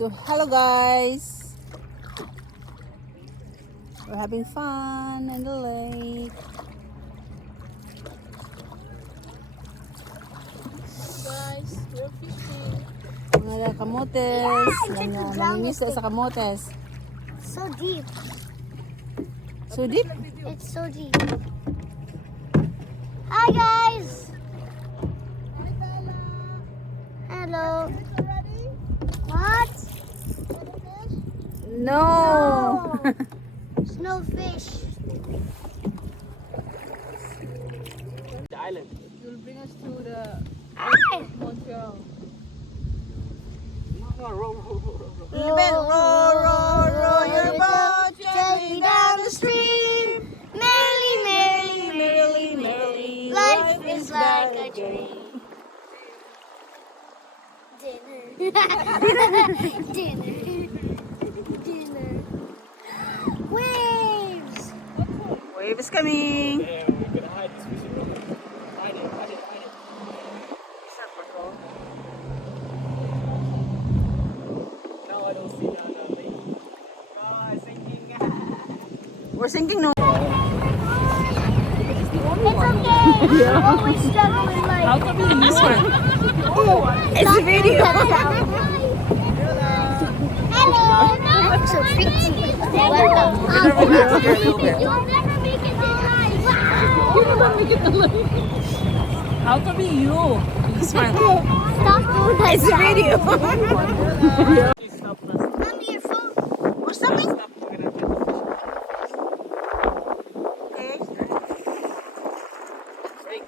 So hello guys, we're having fun in the lake. Guys, we're fishing. Mga kamotes, nangingisda sa kamotes. So deep. So deep. It's so deep. Hi guys. Hello. What? No. Snowfish. The island. You'll bring us to the Montreal. Even row your boat gently down the stream. Merrily, merrily, merrily, merrily. Life is like a dream. Dinner. Dinner. Waves. Wave is coming. Yeah, we're gonna hide this fishing rod. Hide it. Now I don't see the lake. Ah, it's sinking. We're sinking no. It's okay. Always struggle in life. How come you this one? It's a video. Hello. I'm so pretty. Welcome. You'll never make it in life. You never make it alive. How come you? This one. Stop doing that. It's a video. Please stop first. Mommy, your phone. We're stopping. Stop. We're gonna get the fish. Okay. Wait.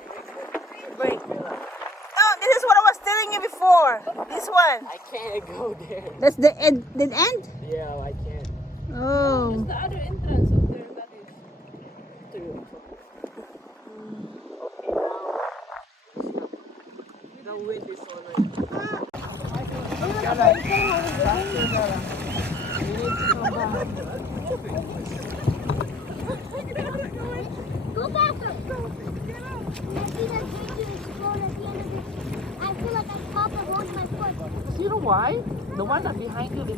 Wait. No, this is what I was telling you before. This one. I can't go there. That's the end. The end. Yeah, I can't. Oh. The other entrance of there, that is. The wind is so nice. Go back. Go. I see that danger is phone at the end of it. I feel like I'm Papa holding my foot. You know why? The one that behind you is